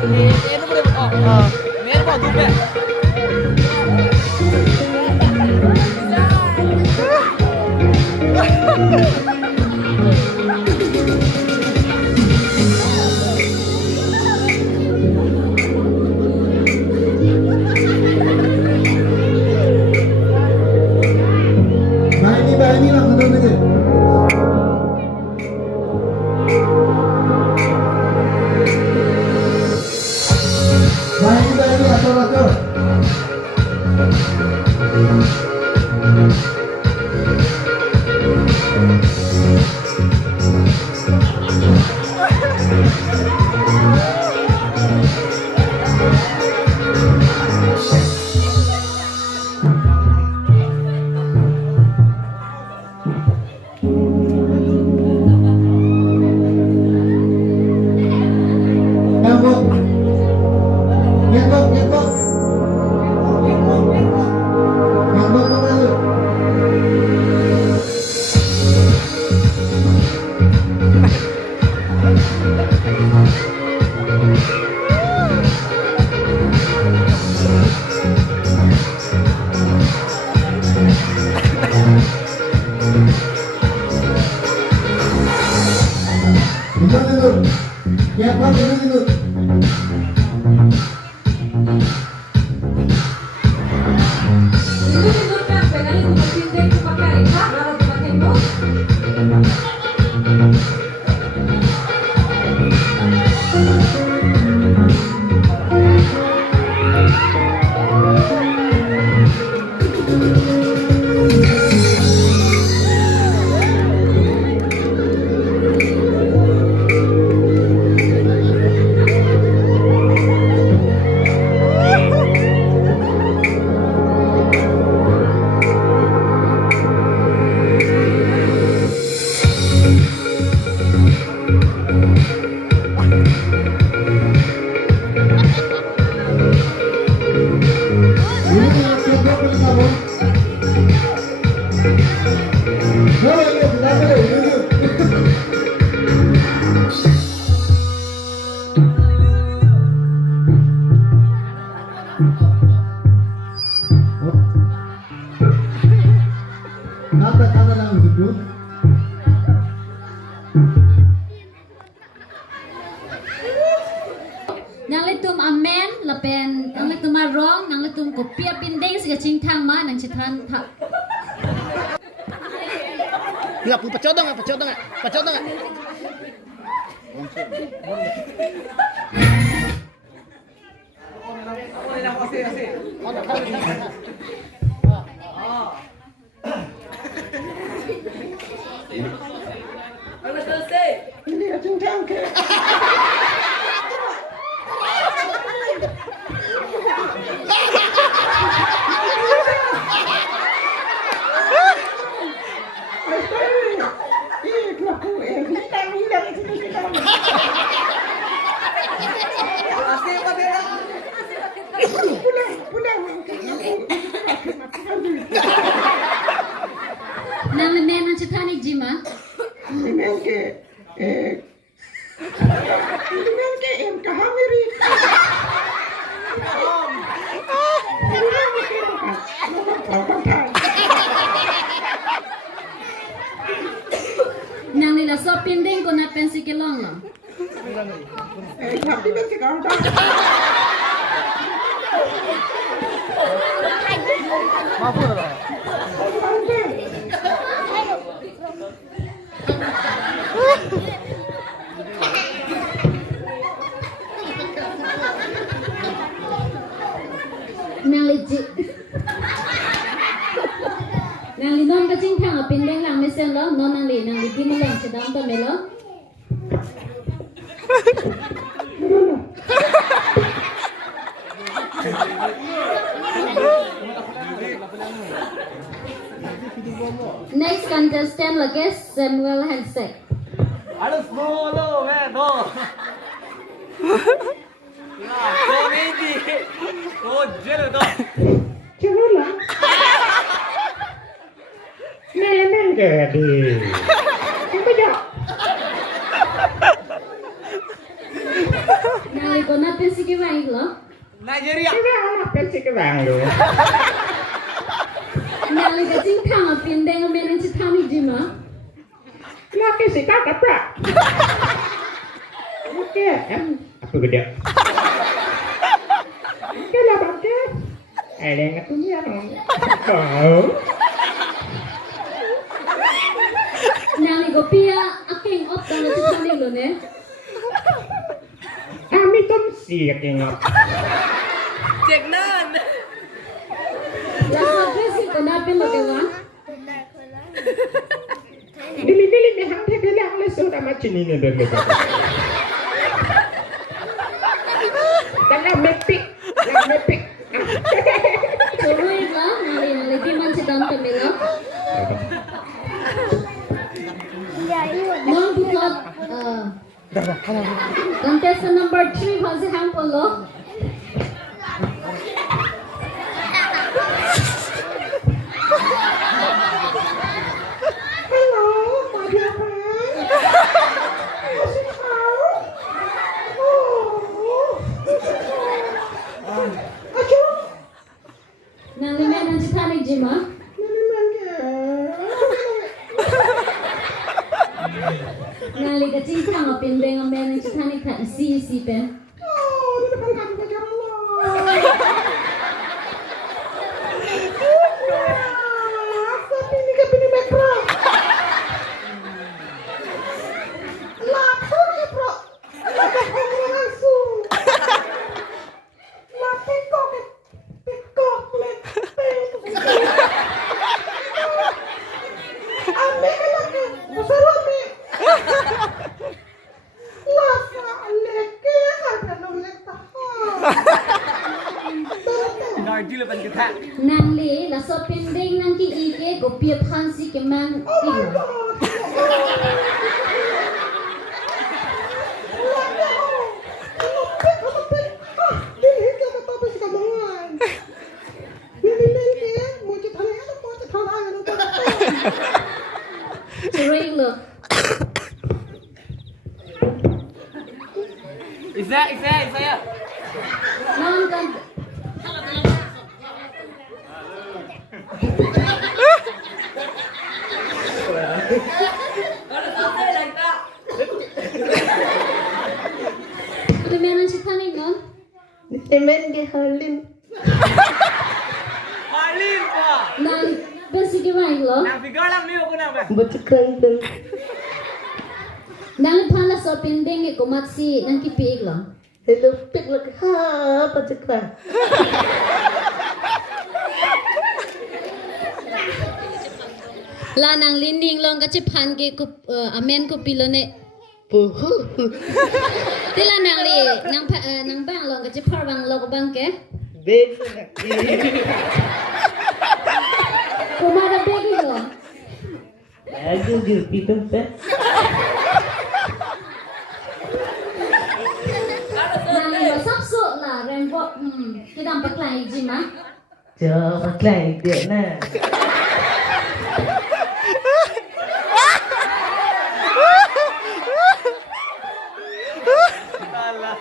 Ini boleh ini mau tuh Bahini lang, ano na bahini atur. Nang litum amen lapen nang litum marong nang litum kopia pindeng siga cingtang ma nang citan tak. Nggak pecodong nggak? Ini cintang ke. Nang lemen nang citan ijima. Dengan ke em kahamiri. Nang lila so pindeng ko na pensi kilong lo. Tapi kan sekarang Nang liji. Nang li non ka cingtang a pindeng lang mesen lo non nang li di melong sedang to melo. Next contestant lagi Samuel Hansek. Harus follow, no. Komedi. Jel dong. Coba Nenek jadi. Coba ya. Nali ko na pen sige ba lo? Nigeria. Sige, anak kan sige bang lo. Nali ka ching thang a pindeng a men in chithang ni jima. Laki si kakak pra. Oke, apa gede? Oke lah bangke. Ada yang ngatunya dong. Kau. Nali ko pia aking ot dang na chithang ni lo ne. Kami tom si kengap. Cek nan. La so dress ko na pen lo ke wa. Dili ni hang dia bilang le sudah macam ini dah le. Jangan mepik, jangan mepik. Sorry la nali di man chithang pen me lo. Mon bukat contestant number 3 phase hang po lo. Hello, ada apa? Masih kau? Ajo, Nali men in chithang ni jima. mana mana? Nali ka ching thang a pindeng a men in chithang ni kha si pen. Oh, ini depan kaki pacar Allah. Tapi ini kan ini metro. Lapor ya bro. Lapor ngomong langsung. Lapor kok pikok ame kalake musarame. Lasa leke ada nolek tahan. Darjil pan kita. Nali la so pindeng nang ki ike go pia phansi ke man Oh my ilo. god. Sorry lo. Isa ya. Non kan Ada men in chithang ni non. Temen ke Halin. Halim pa. Nang pen sige ba lo. Nang bigalang niyo ko na ba? Bacakran dan Nang phan la so pindeng e ko matsi nang ki pi lo. hello pik lak ha bacakran. La nang linding long ka chi phan ke ko amen ko pi lo ne. Puhu. Tila nang li nang bang long ka chi phar bang lo ko bang ke. Besu nak. Ko ma da begi lo. Aku jurpi tempat. Nang li ba sap so la rembo ki dam pa klai ji ma. Jangan klaim dia nak. Alah.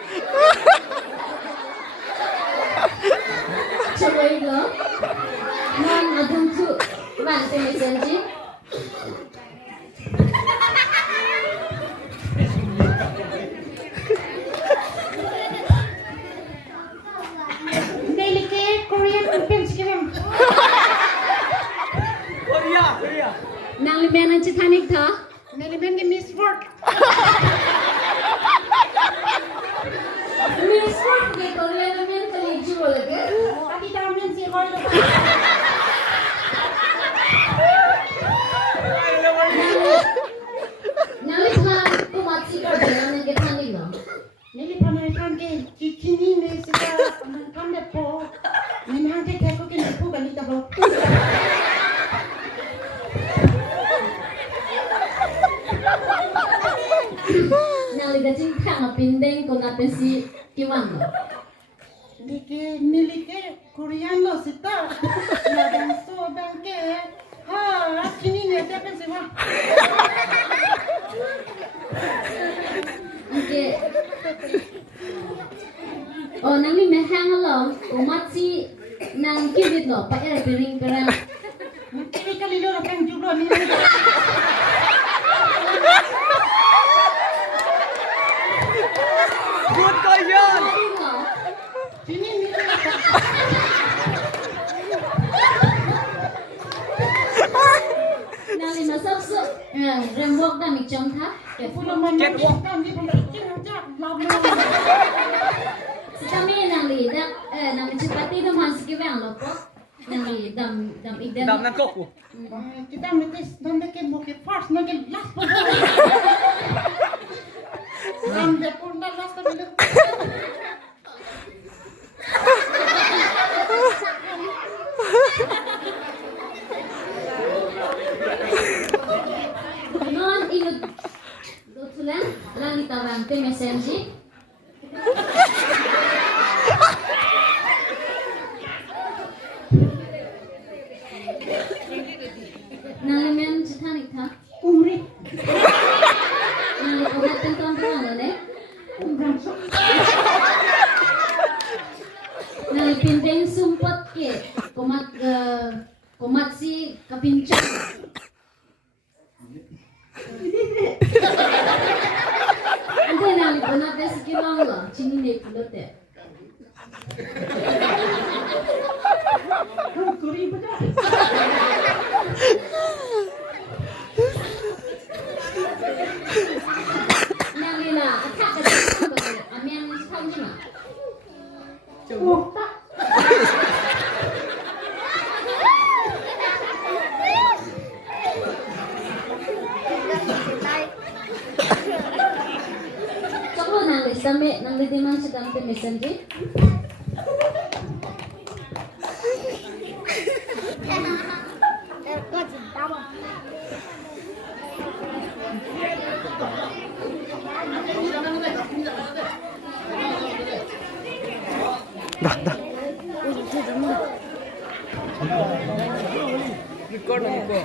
Chawai lo. Nang adung tu wan te me sen ji. Delicate Korean pens kirim. Korea. Nang li men an chithanik tha. Nelimen ke Miss Work. Miss Work ke Korean men ka li ji bola ke. Tadi tamen si Korea. Nang li tha ko matsi ka nang ke thanik lo. Neli pameran ke kini ni sika pameran de po. Memang ke ko ke ni pu bani ta ho. Nang li ka ching thang a pindeng ko na pen si ki wan lo. Nilike Korean lo sita. Na dan so bangke. Ha, kini ni ta pen siwa. Okay. Oh, nang ni mehang lo, umat si nang kibit lo, pa piring perang. Ini kali lo kan juga ni. Good ko yun! Ayun lo. Sini ni. Nang ni masapso, rembok dah mikcom tha. Pulau mana kan ni pulau cak lama. Si kami nang li dak nang cepati tu masih kibang lo po. Nang li dam ikdam. Dam ng koko. Kita mesti bukan first, nanti last pun. Nanti pun last tapi. Non inut dotulan lang itawang te messenger. Nalimen chitanik tha. Umri. Nali umat tenton tenton le. Nali pindeng sumpot ke. Komat si kapincang. Ante nali bana bes kilong lo. Chini ne pulote. Kuri betul. Nali la atak atak amian thau ni ma. Oh tak. Coba nali sampai nali di mana sedang te messenger. Record mo ko.